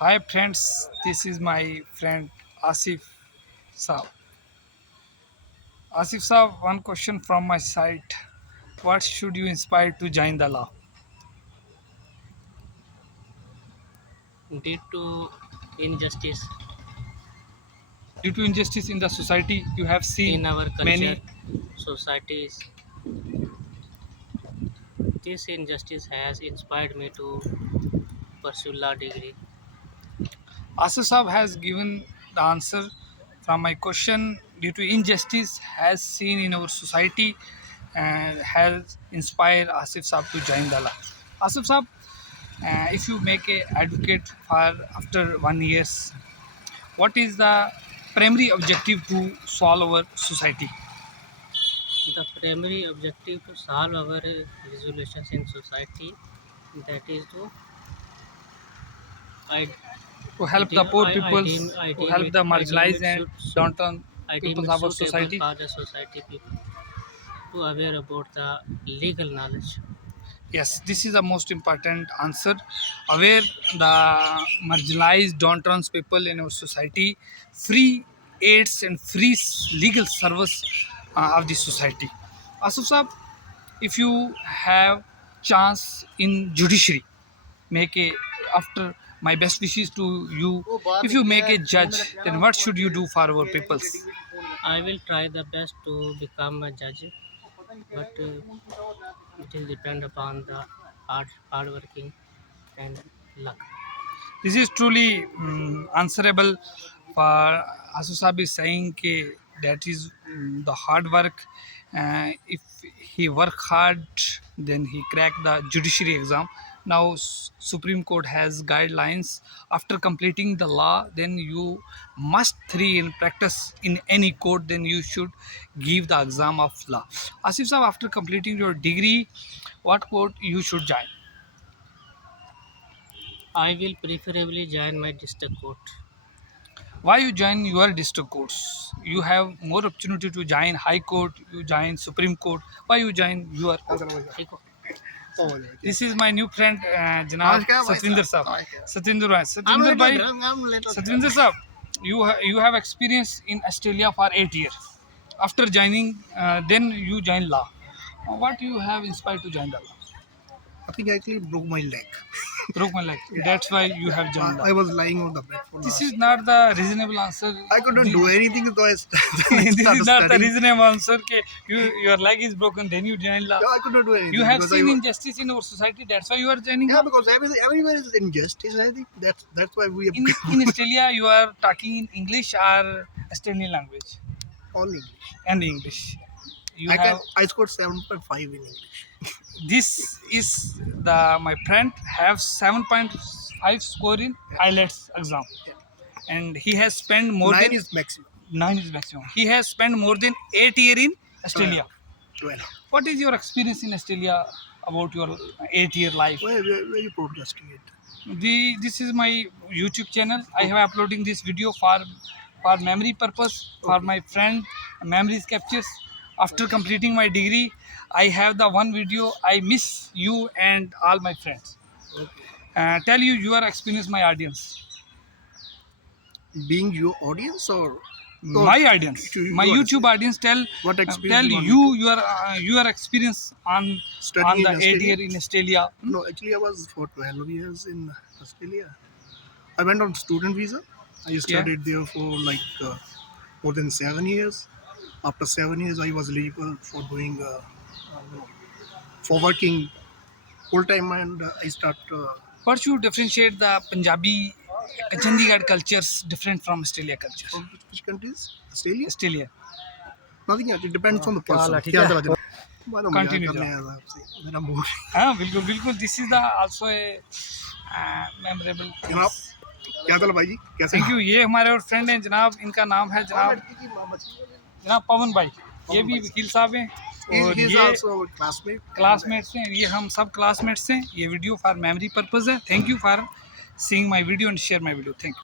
Hi friends, this is my friend Asif Saab. Asif Saab, one question from my side. What should you inspire to join the law? Due to injustice Due to injustice in the society, you have seen in our culture, many. societies, this injustice has inspired me to pursue law degree. Asif Saab has given the answer from my question. Due to injustice, has seen in our society and has inspired Asif Saab to join the law. Asif Saab, if you make a advocate for after 1 years, what is the primary objective to solve our society? The primary objective to solve our resolutions in society, that is to I, To help the poor peoples, I to deem help it the I deem marginalized it and suit downtown I deem peoples it of our suitable society. for the society people to aware about the legal knowledge. Yes, this is the most important answer. Aware the marginalized downtown people in our society, free aids and free legal service of the society. Asuf Saab, if you have chance in judiciary, make a after my best wishes to you, if you make a judge, then what should you do for our peoples? I will try the best to become a judge, but it is depend upon the hard working and luck. This is truly answerable for Asusab is saying that is the hard work. If he work hard, then he crack the judiciary exam. Now Supreme Court has guidelines. After completing the law, then you must three in practice in any court. Then you should give the exam of law. Asif Saab, after completing your degree, what court you should join? I will preferably join my district court. Why you join your district courts? You have more opportunity to join high court, you join supreme court. Why you join your court? ठीक हो? This is my new friend Janab Satvinder Saab. Satvinder Bhai. Satvinder Bhai. Satvinder Saab, you have experience in Australia for 8 years. After joining, then you join law. What you have inspired to join the law? I think I actually broke my leg. Broke my leg. That's why you have joined law. I was lying on the bed for This last. is not the reasonable answer. I couldn't do anything, so I This started is not the studying. reasonable answer. Your leg is broken, then you join law. Yeah, I couldn't do anything. You have because seen I, injustice in our society. That's why you are joining yeah, law. because everywhere is injustice. I think that's why we have In Australia, you are talking in English or Australian language all English. and English. You I have scored 7.5 in English. this is the my friend have 7.5 score in IELTS exam, Yeah. and he has spent more 9 than is maximum. 9 is maximum. He has spent more than 8 years in Australia. 12. What is your experience in Australia about your 8 year life? Where you broadcasting it? This is my YouTube channel. I have uploading this video for memory purpose for Okay. my friend memories captures. After completing my degree, I have the one video. I miss you and all my friends. Okay. Tell you your experience, my audience. Being your audience or My audience, my your YouTube audience. Tell What experience tell you want me you to- your experience on Studying the in 8 year Australia? in Australia. No, actually, I was for 12 years in Australia. I went on student visa. I Yeah. studied there for like more than 7 years. After 7 years, I was eligible for doing for working full time, and I start. What should differentiate the Punjabi Chandigarh cultures different from Australia culture? From which countries? Australia? Australia. Nothing else. It depends on the person. ठीक है? क्या चला चला? मानो मजाक Continue, करने John. आया था आपसे। मेरा मूड। हाँ बिल्कुल बिल्कुल. This is the also a memorable. जनाब, क्या चला भाई जी? कैसे? Thank you. ये हमारे और फ्रेंड हैं जनाब. इनका नाम है जनाब पवन भाई. ये भी वकील साहब हैं और He is ये also our classmate. क्लासमेट्स हैं. ये हम सब क्लासमेट्स हैं. ये वीडियो फॉर मेमोरी पर्पज है. Thank you for seeing my video and share my video. Thank you.